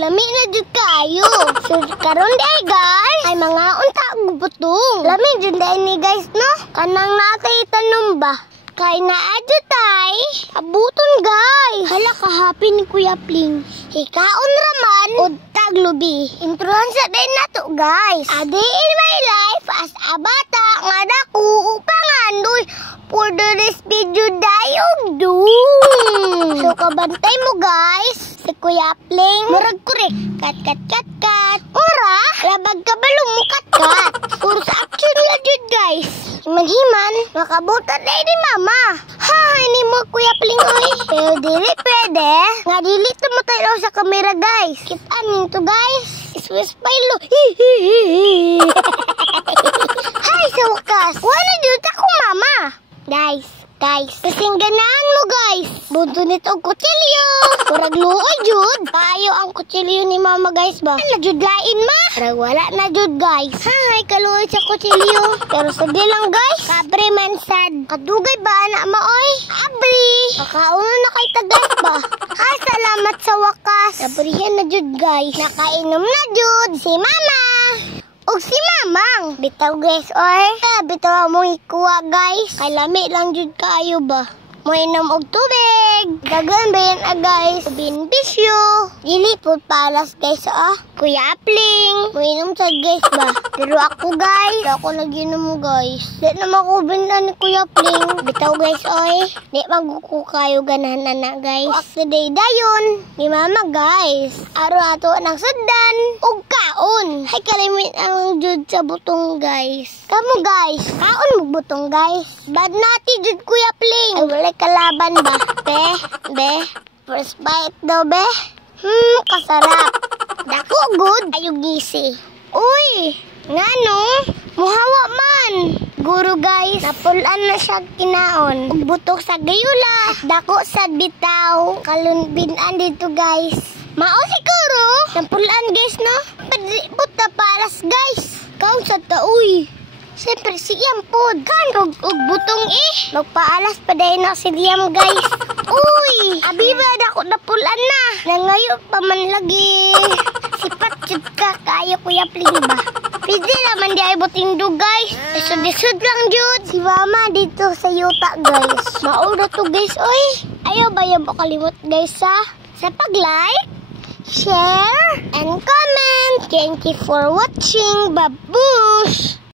Lami na jud kayo. So karon day guys, ay mga unta gubutong. Lami jud day ni guys no. Kanang natay tanom ba? Kay naadyo tay, abuton guys. Hala ka happy ni Kuya Pling. Hikaon raman od taglubi. Introhan sa day nato guys. A day in my life as a bata nga dako upangandoy for the rest video dayog doom. So kabantay mo guys. Si Kuya Pling murag korek. Kat. Ora, labag ka balong mo kat. Puro sa action la jud guys. Himan-himan, makabutan na ni mama. Ha, ini mo Kuya Pling oy. Pero dili pwede. Nga dili to mo tayo sa kamera guys. Kitaan to guys. Iswes pailo. Hay sa wakas. Wala jud ako mama. Guys. Kasing ganahan mo guys. Bunto nito ang kutsilyo. Murag luoy jud. Kayo ang kutsilyo ni mama guys ba? Wala jud lain ma. Murag wala na jud guys. Hay kaluoy sa kutsilyo. Pero sige lang guys. Kabre man sad. Kadugay ba na maoy? Abri. Kakauno na kay tagas ba? Hay salamat sa wakas. Kabrihan na jud guys. Nakainom na jud si mama. Og si mamang. Bitaw guys or. Bitaw mo ikuha guys. Kay lami lang jud kaayo ba? Mo inom og tubig. Dagan ba yan guys? Binbisyo. Dili po palas guys Kuya Pling. Mo inom sa guys ba? Pero ako guys. Ako nag-inom mo guys. Di na makubinda ni Kuya Pling. Bitaw guys oy. Di maguko kayo ganahan na guys. After day dayon. Ni mama guys. Aro ato nang sundan. Og kaon. Hay kalimit ang jud sa butong guys. Kamu guys. Kaon mo butong guys. Bad nati jud Kuya Pling. Ay wala kalaban ba? Be. First bite daw be. Kasarap. Dako good. Ayo gisi. Uy, ngano? Muhawa man. Guro guys, napulan na siya kinaon. Ug butok sa gayula. Dako sa bitaw. Kalunbinan dito guys. Mao siguro. Napulan guys no? Buta paras guys. Kaon sa tauy. Siyempre si Iyam pod. Kan og butong magpaalas pa dahil na si Iyam guys. Uy, abiba dako napulan na. Nangayo pa man lagi. Sipat jud ka kayo Kuya Pling ba? Pwede naman di ay buting do guys. Isod lang jud. Si mama dito sa yuta guys. Maura to guys oy. Ayaw ba yung kalimot guys sa pag-like, share, and comment. Thank you for watching. Babush!